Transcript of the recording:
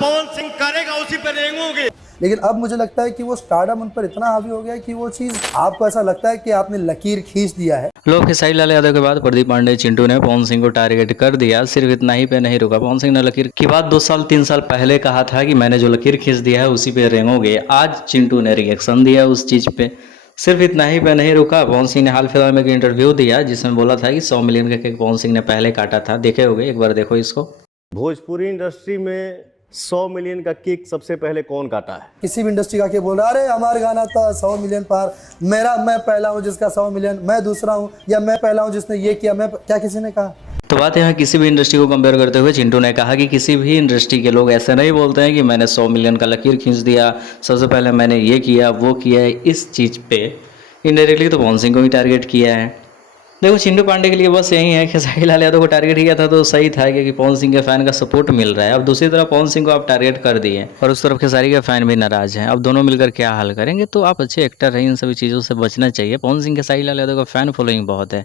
पवन सिंह करेगा उसी पे रेंगोगे। लेकिन अब मुझे लगता है कि वो स्टारडम उन पर इतना हावी हो गया है कि वो चीज़ आपको ऐसा लगता है कि आपने लकीर खींच दिया है। लोग खेसारी लाल यादव के बाद प्रदीप पांडे चिंटू ने पवन सिंह को टारगेट कर दिया। सिर्फ इतना ही पे नहीं रुका, पवन सिंह ने लकीर की बात 2 साल 3 साल पहले कहा था कि मैंने जो लकीर खींच दिया है उसी पे रेंगोगे। आज चिंटू ने रिएक्शन दिया उस चीज पे। सिर्फ इतना ही पे नहीं रुका, पवन सिंह ने हाल फिलहाल में एक इंटरव्यू दिया जिसमें बोला था कि 100 मिलियन का केक पवन सिंह ने पहले काटा था। देखे होगे, एक बार देखो इसको। भोजपुरी इंडस्ट्री में 100 मिलियन का केक सबसे पहले कौन काटा है? किसी भी इंडस्ट्री का के बोल रहा है अरे हमारा गाना था 100 मिलियन पार, मैं पहला हूँ जिसका 100 मिलियन, मैं दूसरा हूँ, या मैं पहला हूँ जिसने ये किया, मैं क्या किसी ने कहा? तो बात यहाँ किसी भी इंडस्ट्री को कंपेयर करते हुए चिंटू ने कहा कि किसी भी इंडस्ट्री के लोग ऐसे नहीं बोलते हैं कि मैंने 100 मिलियन का लकीर खींच दिया, सबसे पहले मैंने ये किया वो किया है। इस चीज़ पे इनडायरेक्टली तो पवन सिंह को भी टारगेट किया है। देखो, चिंटू पांडे के लिए बस यही है कि खेसारी लाल यादव को टारगेट किया था तो सही था, क्योंकि पवन सिंह के फैन का सपोर्ट मिल रहा है। अब दूसरी तरफ पवन सिंह को आप टारगेट कर दिए और उस तरफ खेसारी के फैन भी नाराज हैं। अब दोनों मिलकर क्या हल करेंगे? तो आप अच्छे एक्टर हैं, इन सभी चीज़ों से बचना चाहिए। पवन सिंह खेसारी लाल यादव का फैन फॉलोइंग बहुत है।